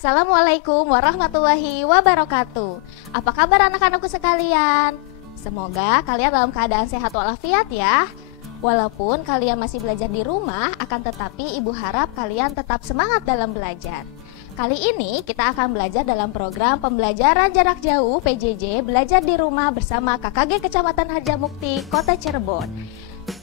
Assalamualaikum warahmatullahi wabarakatuh. Apa kabar anak-anakku sekalian? Semoga kalian dalam keadaan sehat walafiat ya. Walaupun kalian masih belajar di rumah, akan tetapi ibu harap kalian tetap semangat dalam belajar. Kali ini kita akan belajar dalam program pembelajaran jarak jauh PJJ Belajar di Rumah bersama KKG Kecamatan Harjamukti, Kota Cirebon.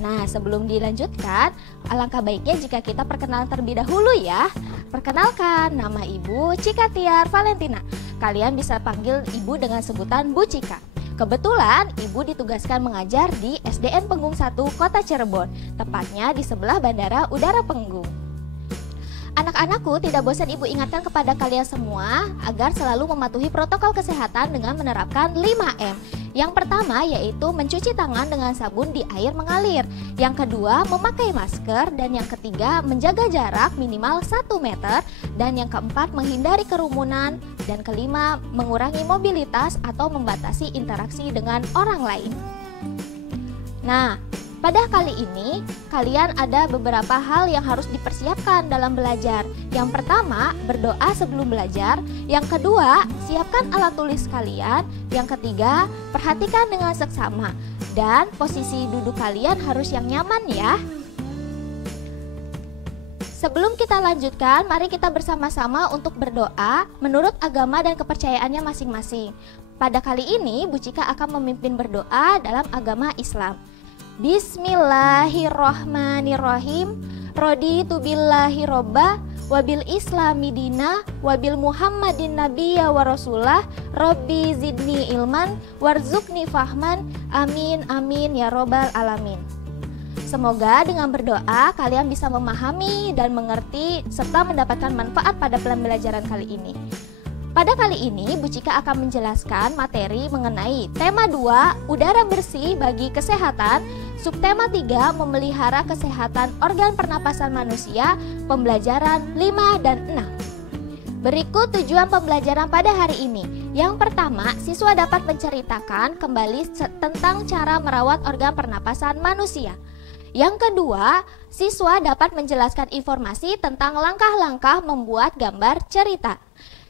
Nah, sebelum dilanjutkan, alangkah baiknya jika kita perkenalan terlebih dahulu ya. Perkenalkan, nama Ibu Cika Tiar Valentina. Kalian bisa panggil Ibu dengan sebutan Bu Cika. Kebetulan Ibu ditugaskan mengajar di SDN Penggung 1 Kota Cirebon, tepatnya di sebelah Bandara Udara Penggung. Anak-anakku, tidak bosan Ibu ingatkan kepada kalian semua agar selalu mematuhi protokol kesehatan dengan menerapkan 5M. Yang pertama yaitu mencuci tangan dengan sabun di air mengalir. Yang kedua, memakai masker. Dan yang ketiga, menjaga jarak minimal 1 meter. Dan yang keempat, menghindari kerumunan. Dan kelima, mengurangi mobilitas atau membatasi interaksi dengan orang lain. Nah, pada kali ini, kalian ada beberapa hal yang harus dipersiapkan dalam belajar. Yang pertama, berdoa sebelum belajar. Yang kedua, siapkan alat tulis kalian. Yang ketiga, perhatikan dengan seksama. Dan posisi duduk kalian harus yang nyaman ya. Sebelum kita lanjutkan, mari kita bersama-sama untuk berdoa menurut agama dan kepercayaannya masing-masing. Pada kali ini, Bu Cika akan memimpin berdoa dalam agama Islam. Bismillahirrohmanirrohim. Raditu billahi robba wabil islami dina wabil muhammadin nabiyya wa rasulah rabbi zidni ilman warzukni fahman amin amin ya robbal alamin. Semoga dengan berdoa kalian bisa memahami dan mengerti serta mendapatkan manfaat pada pembelajaran kali ini. Pada kali ini, Bu Cika akan menjelaskan materi mengenai tema 2, udara bersih bagi kesehatan, subtema 3, memelihara kesehatan organ pernapasan manusia, pembelajaran 5 dan 6. Berikut tujuan pembelajaran pada hari ini. Yang pertama, siswa dapat menceritakan kembali tentang cara merawat organ pernapasan manusia. Yang kedua, siswa dapat menjelaskan informasi tentang langkah-langkah membuat gambar cerita.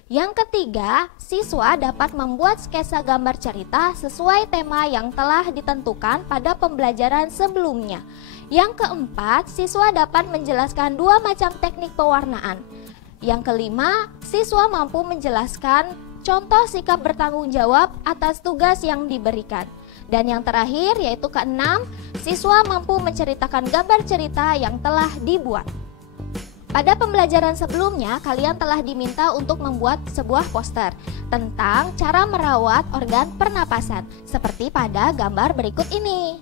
Yang ketiga, siswa dapat membuat sketsa gambar cerita sesuai tema yang telah ditentukan pada pembelajaran sebelumnya. Yang keempat, siswa dapat menjelaskan 2 macam teknik pewarnaan. Yang kelima, siswa mampu menjelaskan contoh sikap bertanggung jawab atas tugas yang diberikan. Dan yang terakhir yaitu keenam, siswa mampu menceritakan gambar cerita yang telah dibuat. Pada pembelajaran sebelumnya, kalian telah diminta untuk membuat sebuah poster tentang cara merawat organ pernapasan, seperti pada gambar berikut ini.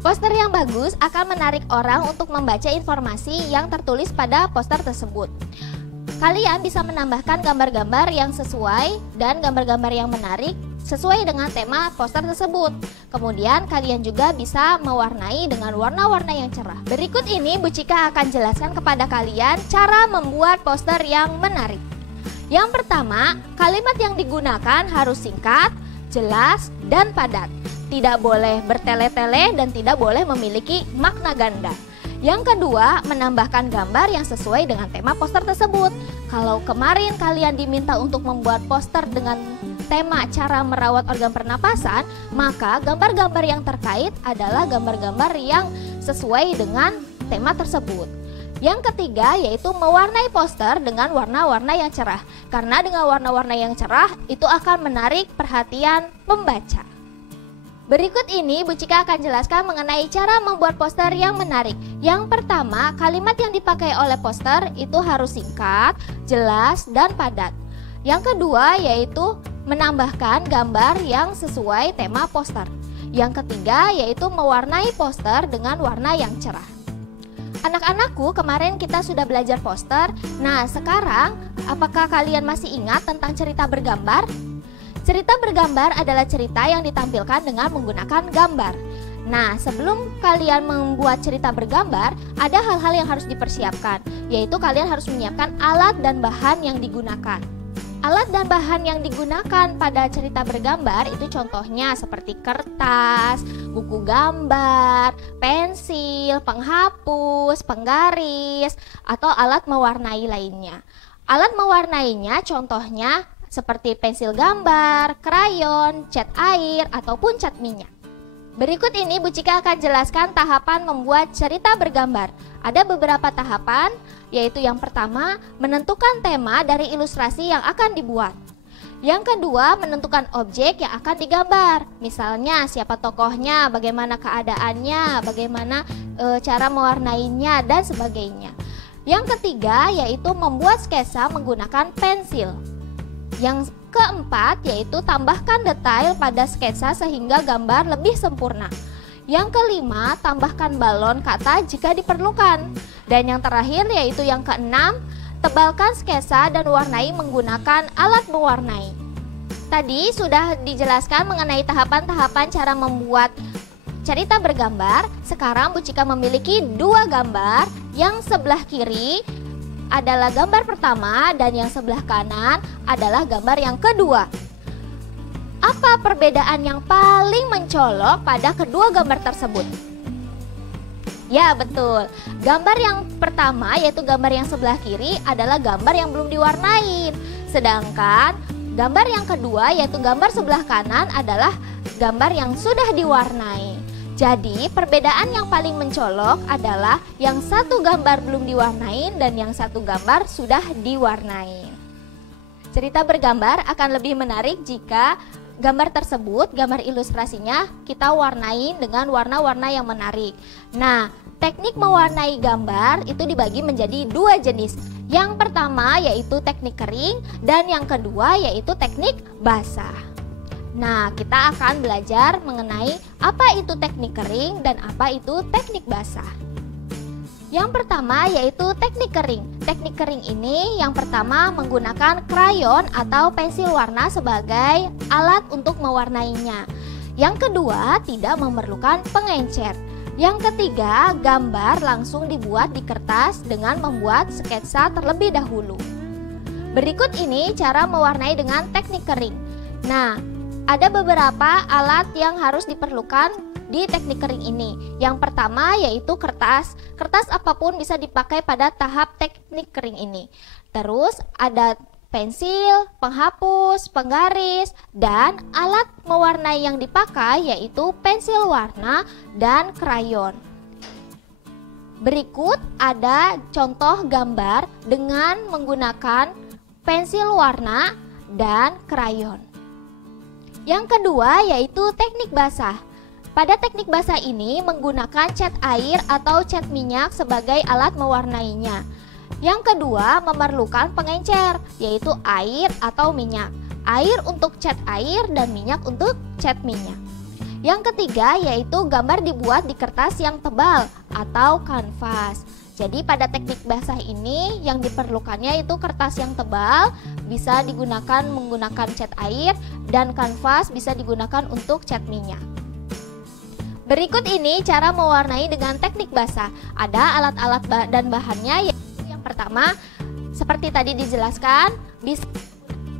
Poster yang bagus akan menarik orang untuk membaca informasi yang tertulis pada poster tersebut. Kalian bisa menambahkan gambar-gambar yang sesuai dan gambar-gambar yang menarik sesuai dengan tema poster tersebut. Kemudian kalian juga bisa mewarnai dengan warna-warna yang cerah. Berikut ini Bu Cika akan jelaskan kepada kalian cara membuat poster yang menarik. Yang pertama, kalimat yang digunakan harus singkat, jelas, dan padat. Tidak boleh bertele-tele dan tidak boleh memiliki makna ganda. Yang kedua, menambahkan gambar yang sesuai dengan tema poster tersebut. Kalau kemarin kalian diminta untuk membuat poster dengan tema cara merawat organ pernapasan, maka gambar-gambar yang terkait adalah gambar-gambar yang sesuai dengan tema tersebut. Yang ketiga yaitu mewarnai poster dengan warna-warna yang cerah. Karena dengan warna-warna yang cerah itu akan menarik perhatian pembaca. Berikut ini Bu Cika akan jelaskan mengenai cara membuat poster yang menarik. Yang pertama, kalimat yang dipakai oleh poster itu harus singkat, jelas, dan padat. Yang kedua yaitu menambahkan gambar yang sesuai tema poster. Yang ketiga yaitu mewarnai poster dengan warna yang cerah. Anak-anakku, kemarin kita sudah belajar poster. Nah, sekarang apakah kalian masih ingat tentang cerita bergambar? Cerita bergambar adalah cerita yang ditampilkan dengan menggunakan gambar. Nah, sebelum kalian membuat cerita bergambar, ada hal-hal yang harus dipersiapkan, yaitu kalian harus menyiapkan alat dan bahan yang digunakan. Alat dan bahan yang digunakan pada cerita bergambar itu contohnya seperti kertas, buku gambar, pensil, penghapus, penggaris, atau alat mewarnai lainnya. Alat mewarnainya contohnya seperti pensil gambar, krayon, cat air, ataupun cat minyak. Berikut ini Bu Cika akan jelaskan tahapan membuat cerita bergambar. Ada beberapa tahapan, yaitu yang pertama, menentukan tema dari ilustrasi yang akan dibuat. Yang kedua, menentukan objek yang akan digambar. Misalnya siapa tokohnya, bagaimana keadaannya, bagaimana cara mewarnainya, dan sebagainya. Yang ketiga, yaitu membuat sketsa menggunakan pensil. Yang keempat, yaitu tambahkan detail pada sketsa sehingga gambar lebih sempurna. Yang kelima, tambahkan balon kata jika diperlukan. Dan yang terakhir, yaitu yang keenam, tebalkan sketsa dan warnai menggunakan alat mewarnai. Tadi sudah dijelaskan mengenai tahapan-tahapan cara membuat cerita bergambar. Sekarang Bu Cika memiliki dua gambar. Yang sebelah kiri adalah gambar pertama dan yang sebelah kanan adalah gambar yang kedua. Apa perbedaan yang paling mencolok pada kedua gambar tersebut? Ya, betul. Gambar yang pertama, yaitu gambar yang sebelah kiri, adalah gambar yang belum diwarnain. Sedangkan gambar yang kedua, yaitu gambar sebelah kanan, adalah gambar yang sudah diwarnai. Jadi, perbedaan yang paling mencolok adalah yang satu gambar belum diwarnain dan yang satu gambar sudah diwarnai. Cerita bergambar akan lebih menarik jika gambar tersebut, gambar ilustrasinya kita warnai dengan warna-warna yang menarik. Nah, teknik mewarnai gambar itu dibagi menjadi dua jenis. Yang pertama yaitu teknik kering dan yang kedua yaitu teknik basah. Nah, kita akan belajar mengenai apa itu teknik kering dan apa itu teknik basah. Yang pertama yaitu teknik kering. Teknik kering ini yang pertama menggunakan krayon atau pensil warna sebagai alat untuk mewarnainya. Yang kedua tidak memerlukan pengencer. Yang ketiga, gambar langsung dibuat di kertas dengan membuat sketsa terlebih dahulu. Berikut ini cara mewarnai dengan teknik kering. Nah, ada beberapa alat yang harus diperlukan di teknik kering ini. Yang pertama yaitu kertas. Kertas apapun bisa dipakai pada tahap teknik kering ini. Terus ada pensil, penghapus, penggaris, dan alat mewarnai yang dipakai yaitu pensil warna dan krayon. Berikut ada contoh gambar dengan menggunakan pensil warna dan krayon. Yang kedua yaitu teknik basah. Pada teknik basah ini menggunakan cat air atau cat minyak sebagai alat mewarnainya. Yang kedua memerlukan pengencer, yaitu air atau minyak. Air untuk cat air dan minyak untuk cat minyak. Yang ketiga yaitu gambar dibuat di kertas yang tebal atau kanvas. Jadi pada teknik basah ini yang diperlukannya itu kertas yang tebal, bisa digunakan menggunakan cat air, dan kanvas bisa digunakan untuk cat minyak. Berikut ini cara mewarnai dengan teknik basah. Ada alat-alat dan bahannya. Yang pertama, seperti tadi dijelaskan, bisa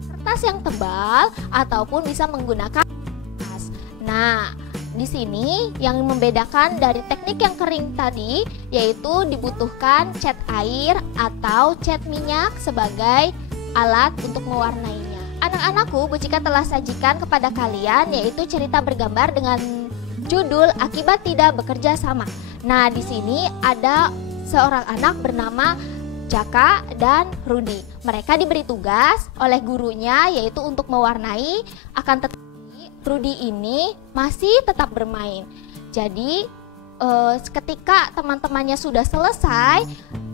kertas yang tebal ataupun bisa menggunakan kertas. Nah, di sini yang membedakan dari teknik yang kering tadi yaitu dibutuhkan cat air atau cat minyak sebagai alat untuk mewarnainya. Anak-anakku, Bu Cika telah sajikan kepada kalian yaitu cerita bergambar dengan judul Akibat Tidak Bekerja Sama. Nah, di sini ada seorang anak bernama Jaka dan Rudi. Mereka diberi tugas oleh gurunya yaitu untuk mewarnai, akan tetapi Rudi ini masih tetap bermain. Jadi ketika teman-temannya sudah selesai,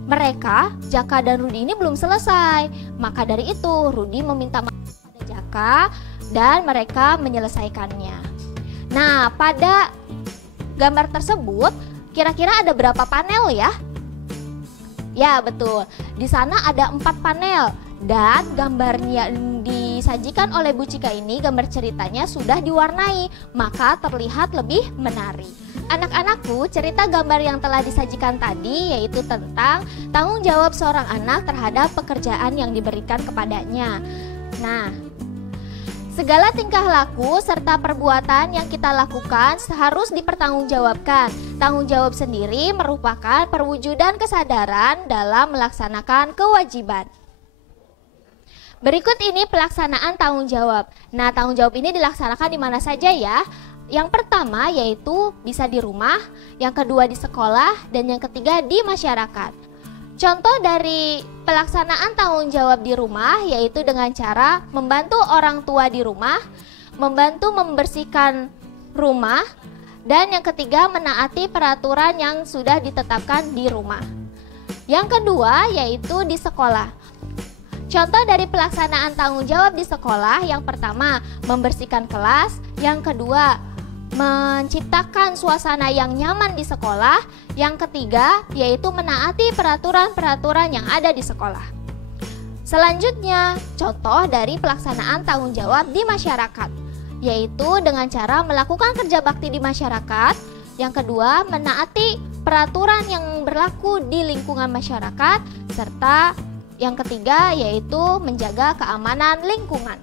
mereka, Jaka dan Rudi ini belum selesai. Maka dari itu Rudi meminta maaf kepada Jaka dan mereka menyelesaikannya. Nah, pada gambar tersebut kira-kira ada berapa panel ya? Ya, betul. Di sana ada 4 panel dan gambarnya yang disajikan oleh Bu Cika ini, gambar ceritanya sudah diwarnai, maka terlihat lebih menarik. Anak-anakku, cerita gambar yang telah disajikan tadi yaitu tentang tanggung jawab seorang anak terhadap pekerjaan yang diberikan kepadanya. Nah, segala tingkah laku serta perbuatan yang kita lakukan harus dipertanggungjawabkan. Tanggung jawab sendiri merupakan perwujudan kesadaran dalam melaksanakan kewajiban. Berikut ini pelaksanaan tanggung jawab. Nah, tanggung jawab ini dilaksanakan di mana saja ya? Yang pertama yaitu bisa di rumah, yang kedua di sekolah, dan yang ketiga di masyarakat. Contoh dari pelaksanaan tanggung jawab di rumah yaitu dengan cara membantu orang tua di rumah, membantu membersihkan rumah, dan yang ketiga menaati peraturan yang sudah ditetapkan di rumah. Yang kedua yaitu di sekolah. Contoh dari pelaksanaan tanggung jawab di sekolah, yang pertama membersihkan kelas, yang kedua menciptakan suasana yang nyaman di sekolah, yang ketiga yaitu menaati peraturan-peraturan yang ada di sekolah. Selanjutnya, contoh dari pelaksanaan tanggung jawab di masyarakat, yaitu dengan cara melakukan kerja bakti di masyarakat, yang kedua menaati peraturan yang berlaku di lingkungan masyarakat, serta yang ketiga yaitu menjaga keamanan lingkungan.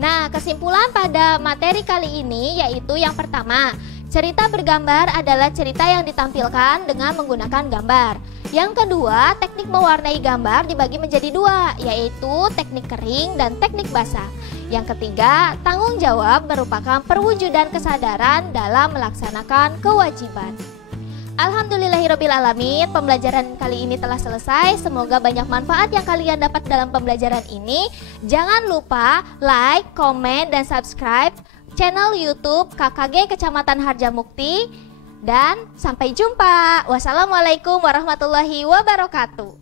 Nah, kesimpulan pada materi kali ini yaitu yang pertama, cerita bergambar adalah cerita yang ditampilkan dengan menggunakan gambar. Yang kedua, teknik mewarnai gambar dibagi menjadi dua, yaitu teknik kering dan teknik basah. Yang ketiga, tanggung jawab merupakan perwujudan kesadaran dalam melaksanakan kewajiban. Alhamdulillahirrabbilalamin, pembelajaran kali ini telah selesai. Semoga banyak manfaat yang kalian dapat dalam pembelajaran ini. Jangan lupa like, komen, dan subscribe channel YouTube KKG Kecamatan Harjamukti. Dan sampai jumpa. Wassalamualaikum warahmatullahi wabarakatuh.